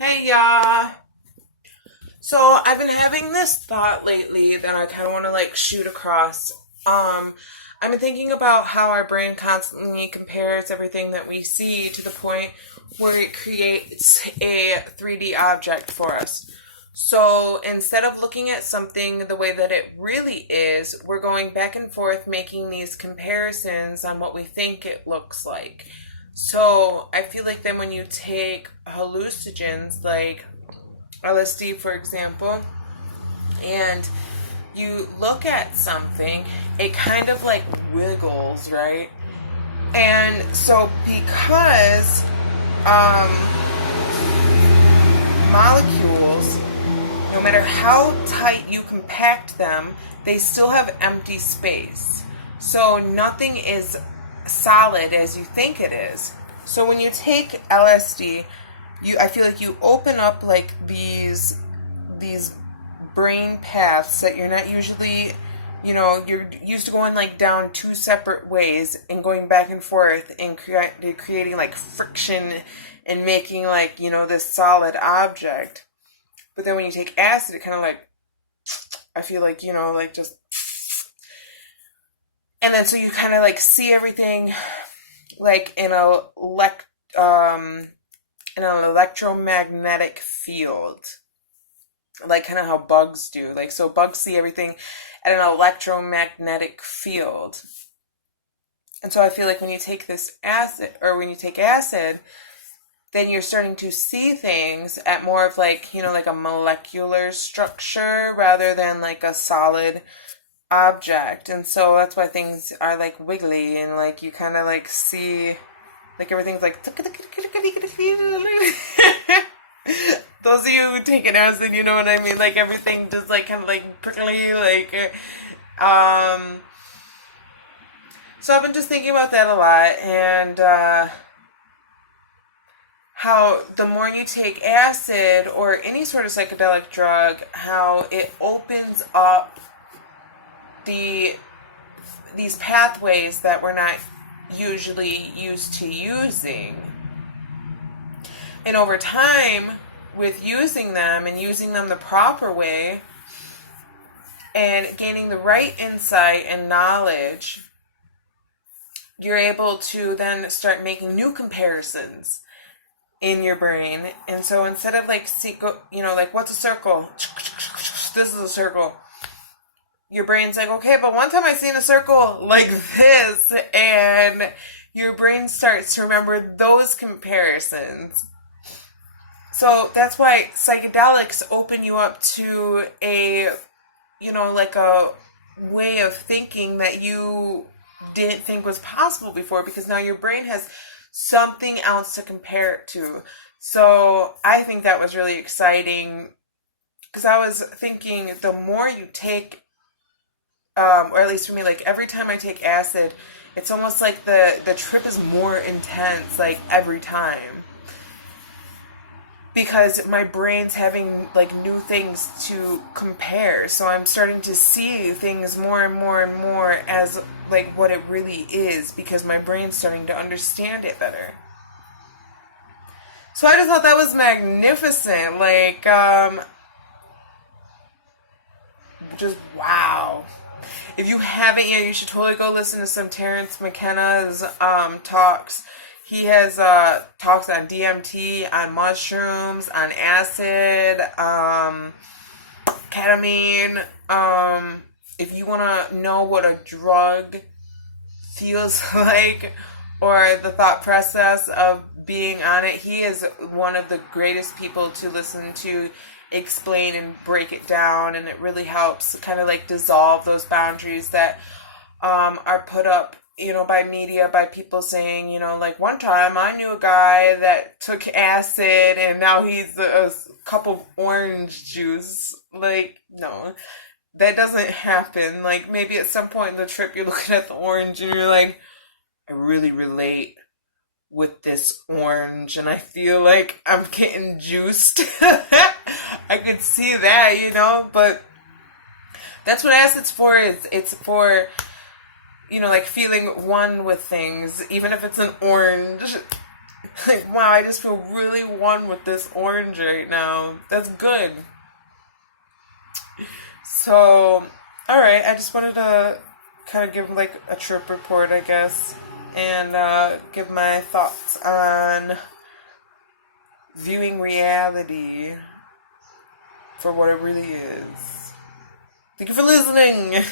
Hey, y'all. So I've been having this thought lately that I kind of want to shoot across. I've been thinking about how our brain constantly compares everything that we see to the point where it creates a 3D object for us. So instead of looking at something the way that it really is, we're going back and forth making these comparisons on what we think it looks like. So I feel like then when you take hallucinogens like LSD, for example, and you look at something, it kind of wiggles, right? And so because um, molecules, no matter how tight you compact them, they still have empty space. So nothing is solid as you think it is. So when you take LSD, I feel like you open up these brain paths that you're not usually, you're used to going down two separate ways and going back and forth and creating friction and making this solid object. But then when you take acid, it kind of I feel just, and then so you kind of see everything in um in an electromagnetic field, kind of how bugs do. So bugs see everything at an electromagnetic field. And so I feel like when you take when you take acid, then you're starting to see things at more of a molecular structure rather than a solid object. And so that's why things are wiggly and you kind of see everything's those of you who take an acid, you know what I mean? Everything just kind of prickly, um so I've been just thinking about that a lot, and how the more you take acid or any sort of psychedelic drug, how it opens up these pathways that we're not usually used to using. And over time, with using them and using them the proper way and gaining the right insight and knowledge, you're able to then start making new comparisons in your brain. And so instead of what's a circle? This is a circle. Your brain's okay, but one time I seen a circle like this, and your brain starts to remember those comparisons. So that's why psychedelics open you up to a way of thinking that you didn't think was possible before, because now your brain has something else to compare it to. So I think that was really exciting, because I was thinking the more you take, or at least for me, every time I take acid, it's almost like the trip is more intense every time, because my brain's having new things to compare. So I'm starting to see things more and more and more as what it really is, because my brain's starting to understand it better. So I just thought that was magnificent. Just wow. If you haven't yet, you should totally go listen to some Terrence McKenna's talks. He has talks on DMT, on mushrooms, on acid, ketamine. If you want to know what a drug feels like, or the thought process of being on it, he is one of the greatest people to listen to explain and break it down, and it really helps kind of dissolve those boundaries that are put up, by media, by people saying, one time I knew a guy that took acid and now he's a cup of orange juice. No, that doesn't happen. Maybe at some point in the trip you're looking at the orange and you're I really relate with this orange and I feel like I'm getting juiced. I could see that, but that's what acid's for. It's for, feeling one with things, even if it's an orange. Like, wow, I just feel really one with this orange right now. That's good. So, alright, I just wanted to kind of give like a trip report, I guess, and give my thoughts on viewing reality for what it really is. Thank you for listening.